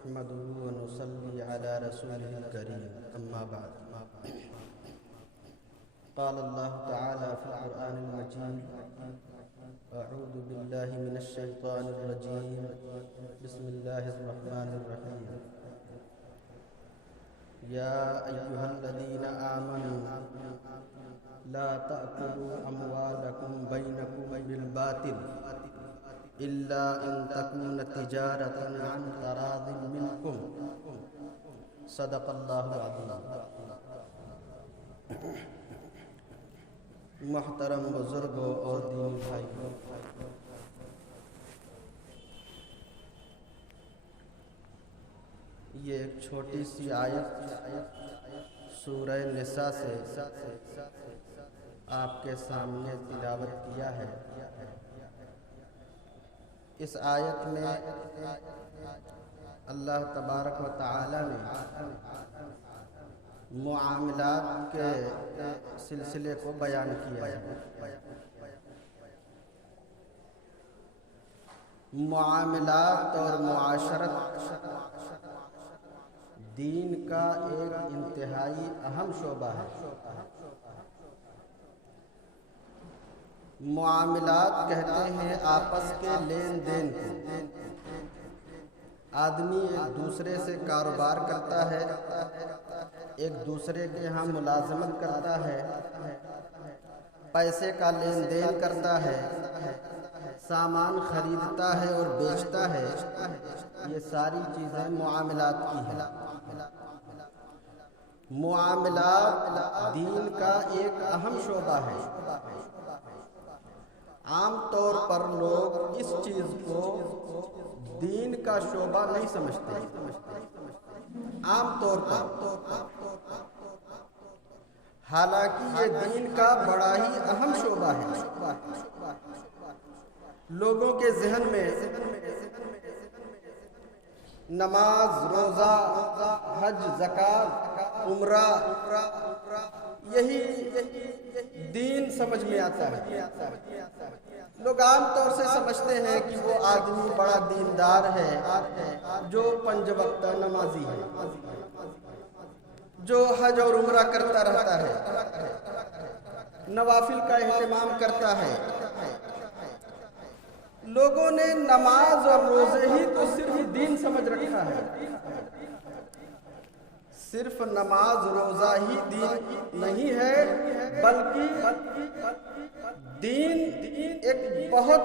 نحمده ونصلي على رسوله الكريم أما بعد قال الله تعالى في القرآن المجيد أعوذ بالله من الشيطان الرجيم بسم الله الرحمن الرحيم يا أيها الذين آمنوا لا تأكلوا أموالكم بينكم بالباطل إلا أن تكون تجارة عن تراض منكم صدق الله العظيم۔ محترم بزرگوں اور دینی بھائیوں، یہ ایک چھوٹی سی آیت سورہ نساء سے آپ کے سامنے تلاوت کیا ہے۔ اس آیت میں اللہ تبارک و تعالی نے معاملات کے سلسلے کو بیان کیا ہے۔ معاملات اور معاشرت دین کا ایک انتہائی اہم شعبہ ہے۔ معاملات کہتے ہیں آپس کے لین دین کو۔ آدمی ایک دوسرے سے کاروبار کرتا ہے، ایک دوسرے کے ہاں ملازمت کرتا ہے، پیسے کا لین دین کرتا ہے، سامان خریدتا ہے اور بیچتا ہے۔ یہ ساری چیزیں معاملات کی ہیں۔ معاملات دین کا ایک اہم شعبہ ہے۔ عام طور پر لوگ اس چیز کو دین کا شعبہ نہیں سمجھتے۔ عام طور پر حالانکہ یہ دین کا بڑا ہی اہم شعبہ ہے۔ لوگوں کے ذہن میں نماز، روزہ، حج، زکوٰۃ، عمرہ یہی دین سمجھ میں آتا ہے۔ لوگ عام طور سے سمجھتے ہیں کہ وہ آدمی بڑا دیندار ہے جو 5 وقت نمازی ہے، جو حج اور عمرہ کرتا رہتا ہے، نوافل کا اہتمام کرتا ہے۔ لوگوں نے نماز اور روزے ہی تو صرف دین سمجھ رکھا ہے۔ صرف نماز روزہ ہی دین نہیں ہے، بلکہ دین ایک بہت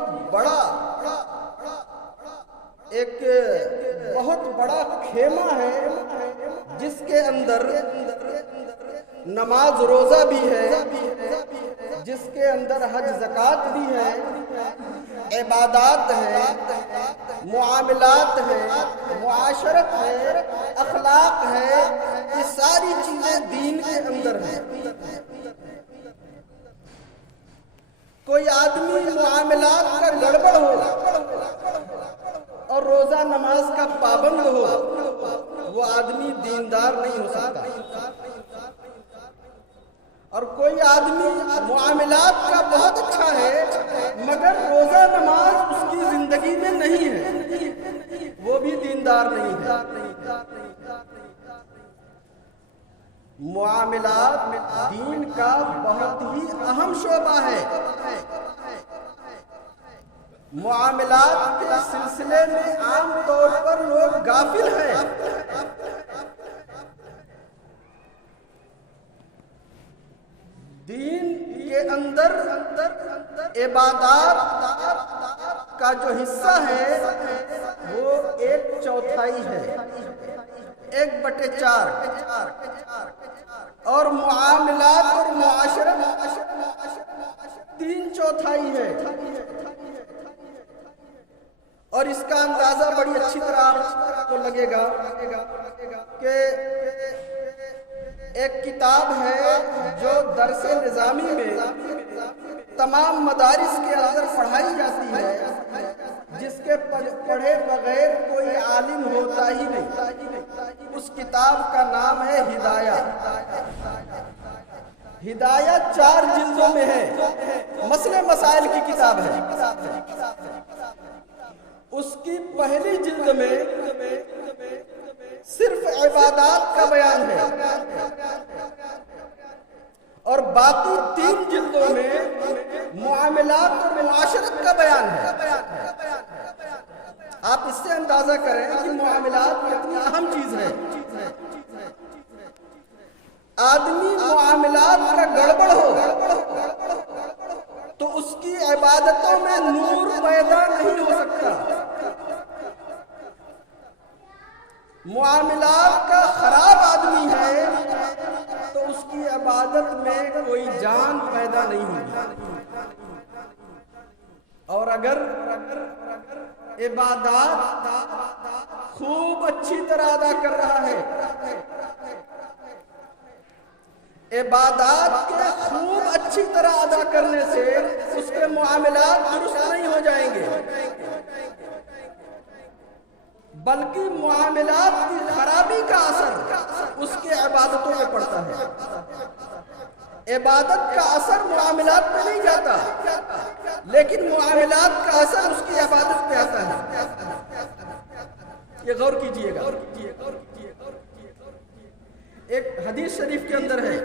بڑا خیمہ ہے جس کے اندر نماز روزہ بھی ہے، جس کے اندر حج زکوٰۃ بھی ہے، عبادات ہے، معاملات ہے، معاشرت ہے، اخلاق ہے۔ یہ ساری چیزیں دین کے اندر ہیں۔ کوئی آدمی معاملات کا گڑبڑ ہو اور روزہ نماز کا پابند ہو، وہ آدمی دیندار نہیں ہو سکتا۔ اور کوئی آدمی معاملات کا بہت اچھا ہے مگر روزہ نماز اس کی زندگی میں نہیں ہے، وہ بھی دیندار نہیں ہے۔ معاملات دین کا بہت ہی اہم شعبہ ہے۔ معاملات کے سلسلے میں عام طور پر لوگ غافل ہیں۔ دین کے اندر عبادات کا جو حصہ ہے وہ 1/4 ہے، 1/4، اور معاملات اور معاشرت 3/4 ہے۔ اور اس کا اندازہ بڑی اچھی طرح آپ کو لگے گا کہ ایک کتاب ہے جو درس نظامی میں تمام مدارس کے اندر پڑھائی جاتی ہے، جس کے پڑھے بغیر کوئی عالم ہوتا ہی نہیں۔ اس کتاب کا نام ہے ہدایہ۔ ہدایہ 4 جلدوں میں ہے، مسئلے مسائل کی کتاب ہے۔ اس کی پہلی جلد میں صرف عبادات کا بیان ہے اور باقی 3 جلدوں میں معاملات اور معاشرت کا بیان ہے۔ آپ اس سے اندازہ کریں کہ معاملات کتنی اہم چیز ہے۔ آدمی معاملات کا گڑبڑ ہو تو اس کی عبادتوں میں نور پیدا نہیں ہو سکتا۔ معاملات کا خراب آدمی ہے تو اس کی عبادت میں کوئی جان پیدا نہیں ہوگی۔ اور اگر عبادات خوب اچھی طرح ادا کر رہا ہے، عبادات کے خوب اچھی طرح ادا کرنے سے اس کے معاملات درست نہیں ہو جائیں گے، بلکہ معاملات کی خرابی کا اثر اس کی عبادتوں میں پڑتا ہے۔ عبادت کا اثر معاملات پہ نہیں جاتا، لیکن معاملات کا اثر اس کی عبادت پہ آتا ہے۔ یہ غور کیجئے گا۔ ایک حدیث شریف کے اندر ہے،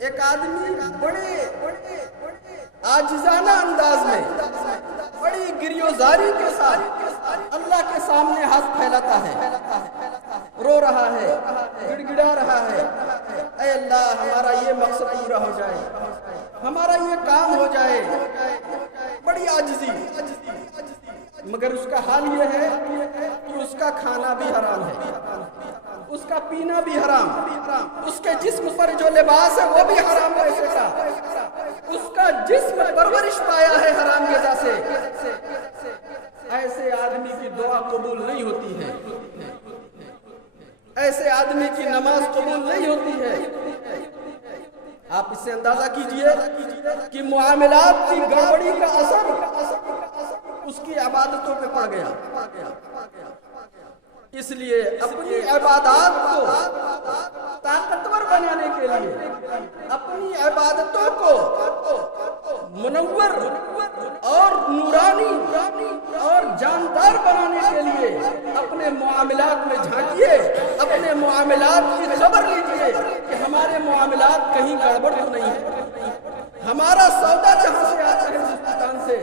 ایک آدمی بڑے عاجزانہ انداز میں، بڑی گریوزاری کے ساتھ اللہ کے سامنے ہاتھ پھیلاتا ہے، رو رہا ہے، گڑ گڑا رہا ہے، اے اللہ ہمارا یہ مقصد پورا ہو جائے، ہمارا یہ کام ہو جائے، بڑی عاجزی۔ مگر اس کا حال یہ ہے کہ اس کا کھانا بھی حرام ہے، اس کا پینا بھی حرام، اس کے جسم پر جو لباس ہے وہ بھی حرام پیسے کا، اس کا جسم پرورش پایا ہے حرام غذا سے۔ ایسے آدمی کی دعا قبول نہیں ہوتی ہے، ایسے آدمی کی نماز قبول نہیں ہوتی ہے۔ آپ اس سے اندازہ کیجئے کہ معاملات کی گڑبڑی کا اثر اس کی عبادتوں پہ پڑ گیا۔ اس لیے اپنی عبادات کو طاقتور بنانے کے لیے، اپنی عبادتوں کو منور اور نورانی اور جاندار بنانے کے لیے اپنے معاملات میں جھانکیے، اپنے معاملات کی خبر لیجیے کہ ہمارے معاملات کہیں گڑبڑ تو نہیں ہے۔ ہمارا سودا جہاں سے آتا ہے ہندوستان سے،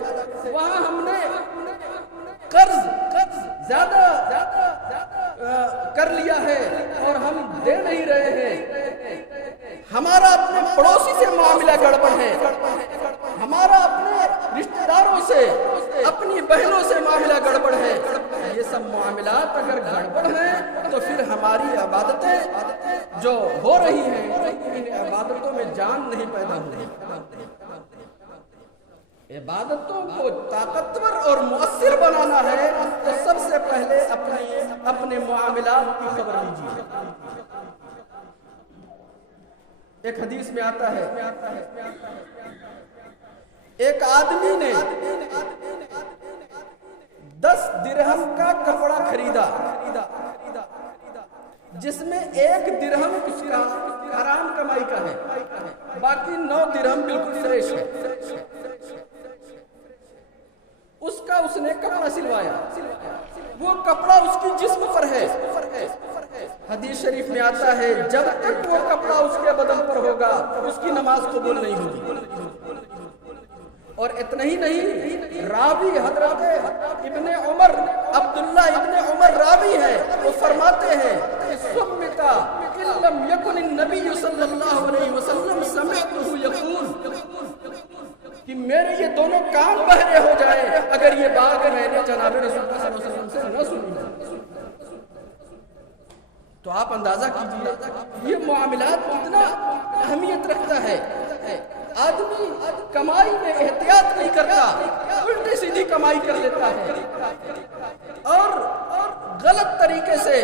وہاں ہم نے قرض زیادہ کر لیا ہے اور ہم دے نہیں رہے ہیں۔ ہمارا اپنے پڑوسی سے معاملہ گڑبڑ ہے، ہمارا اپنے رشتہ داروں سے، اپنی بہنوں سے معاملہ گڑبڑ ہے۔ یہ سب معاملات اگر گڑبڑ ہیں تو پھر ہماری عبادتیں جو ہو رہی ہیں ان عبادتوں میں جان نہیں پیدا ہو رہی۔ عبادتوں کو طاقتور اور مؤثر بنانا ہے تو سب سے پہلے اپنے معاملات کی خبر لیجیے۔ ایک حدیث میں آتا ہے، ایک آدمی نے 10 درہم کا کپڑا خریدا جس میں 1 درہم اس کا حرام کمائی کا ہے، باقی 9 درہم بالکل فریش ہے۔ اس نے کپڑا سلوایا، وہ کپڑا اس کی جسم پر ہے۔ حدیث شریف میں آتا ہے جب تک وہ کپڑا اس کے بدن پر ہوگا اس کی نماز قبول نہیں ہوگی۔ اور اتنا ہی نہیں، راوی حضرت ابن عمر، عبداللہ ابن عمر راوی ہے، وہ فرماتے ہیں سمتا ان لم یکن النبی صلی اللہ علیہ وسلم سمعتہ یقول، کہ میرے یہ دونوں کان بہرے ہو جائیں اگر یہ بات میں نے جناب رسول اللہ صلی اللہ علیہ وسلم سے نہ سنی۔ تو آپ اندازہ کیجئے یہ معاملات کتنا اہمیت رکھتا ہے۔ آدمی کمائی میں احتیاط نہیں کرتا، الٹی سیدھی کمائی کر لیتا ہے اور غلط طریقے سے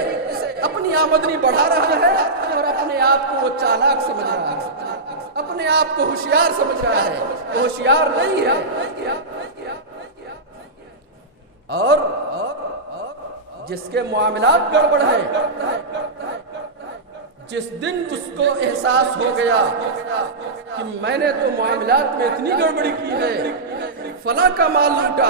اپنی آمدنی بڑھا رہا ہے اور اپنے آپ کو وہ چالاک سمجھ رہا ہے، اپنے آپ کو ہوشیار سمجھ رہا ہے، وہ ہوشیار نہیں ہے۔ اور جس کے معاملات گڑبڑ ہیں، جس دن اس کو احساس ہو گیا کہ میں نے تو معاملات میں اتنی گڑبڑی کی ہے، فلاں کا مال لوٹا،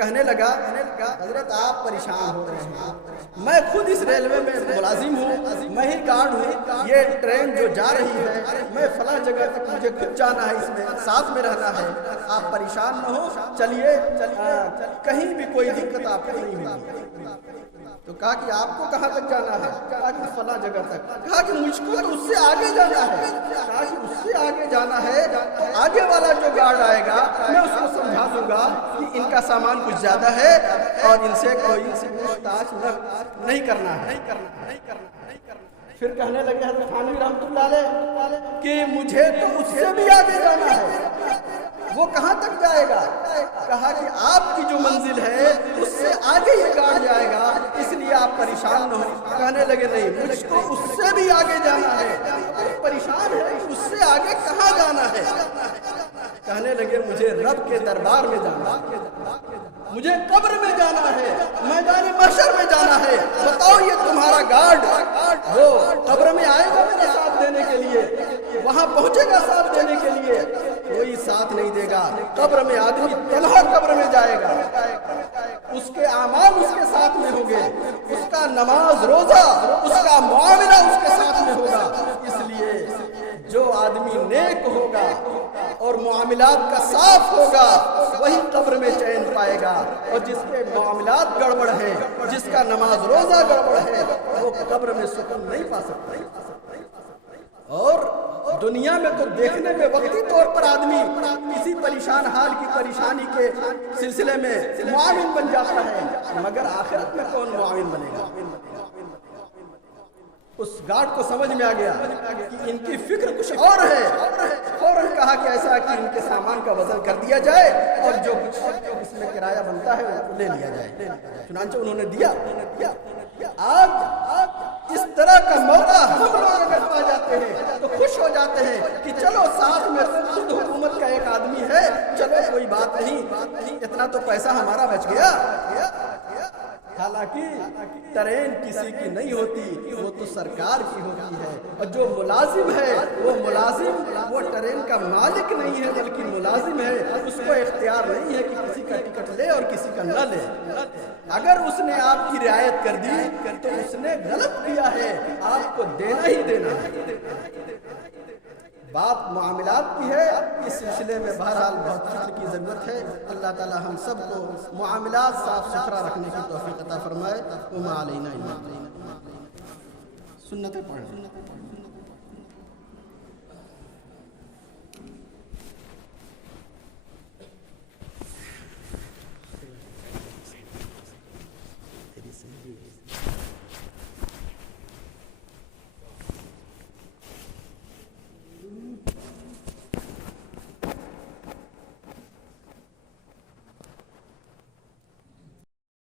کہنے لگا حضرت آپ پریشان ہو رہے ہیں، میں خود اس ریلوے میں ملازم ہوں، میں ہی گارڈ ہوں، یہ ٹرین جو جا رہی ہے میں فلاں جگہ تک مجھے خود جانا ہے، اس میں ساتھ میں رہنا ہے، آپ پریشان نہ ہو، چلیے کہیں بھی کوئی دقت آپ کو نہیں ہوگی۔ تو کہا کہ آپ کو کہاں تک جانا ہے؟ کہا کہ فلاں جگہ تک۔ کہا کہ مجھ کو تو اس سے آگے جانا ہے۔ کہا کہ اس سے آگے جانا ہے تو آگے والا جو گارڈ آئے گا میں اس کو سمجھا دوں گا کہ ان کا سامان کچھ زیادہ ہے اور ان سے کوئی پوچھ تاچھ نہیں کرنا ہے۔ پھر کہنے لگے حضرت تھانوی رحمۃ اللہ علیہ کہ مجھے تو اس سے بھی آگے جانا ہے، وہ کہاں تک جائے گا؟ کہا کہ آپ کی جو منزل ہے اس سے آگے یہ گارڈ جائے گا، اس لیے آپ پریشان نہ ہو۔ کہنے لگے نہیں، مجھ کو اس سے بھی آگے جانا ہے، پریشان ہے اس سے آگے کہاں جانا ہے؟ کہنے لگے مجھے رب کے دربار میں جانا ہے، مجھے قبر میں جانا ہے، میدان محشر میں جانا ہے۔ بتاؤ یہ تمہارا گارڈ وہ قبر میں آئے گا میرا ساتھ دینے کے لیے، وہاں پہنچے گا ساتھ دینے کے لیے؟ کوئی ساتھ نہیں دے گا۔ قبر میں آدمی تنہا قبر میں جائے گا، اس کے اعمال اس کے ساتھ میں ہوں گے، اس کا نماز روزہ اس کا معاملہ اس کے ساتھ میں ہوگا۔ اس لیے جو آدمی نیک ہوگا اور معاملات کا صاف ہوگا وہی قبر میں چین پائے گا، اور جس کے معاملات گڑبڑ ہیں، جس کا نماز روزہ گڑبڑ ہے، وہ قبر میں سکون نہیں پا سکتا۔ اور دنیا میں تو دیکھنے میں وقتی طور پر آدمی کسی پریشان حال کی پریشانی کے سلسلے میں معاون بن جاتا ہے، مگر آخرت میں کون معاون بنے گا؟ اس گارڈ کو سمجھ میں آ گیا کہ ان کی فکر کچھ اور ہے، فوراً کہا کہ ایسا کہ ان کے سامان کا وزن کر دیا جائے اور جو کچھ اس میں کرایہ بنتا ہے وہ لے لیا جائے۔ چنانچہ انہوں نے دیا۔ آج اس طرح کا موقع ہم لوگ اگر پا جاتے ہیں تو خوش ہو جاتے ہیں کہ چلو ساتھ میں خود حکومت کا ایک آدمی ہے، چلو کوئی بات نہیں، اتنا تو پیسہ ہمارا بچ گیا۔ حالانکہ ٹرین کسی کی نہیں ہوتی، وہ تو سرکار کی ہوتی ہے، اور جو ملازم ہے وہ ملازم وہ ٹرین کا مالک نہیں ہے بلکہ ملازم ہے، اس کو اختیار نہیں ہے کہ کسی کا ٹکٹ لے اور کسی کا نہ لے۔ اگر اس نے آپ کی رعایت کر دی تو اس نے غلط کیا ہے، آپ کو دینا ہی دینا ہے۔ بات معاملات کی ہے، اس سلسلے میں بہرحال بہت فکر کی ضرورت ہے۔ اللہ تعالی ہم سب کو معاملات صاف ستھرا رکھنے کی توفیق عطا فرمائے۔ وما علینا الا البلاغ۔ سنتیں پڑھیں۔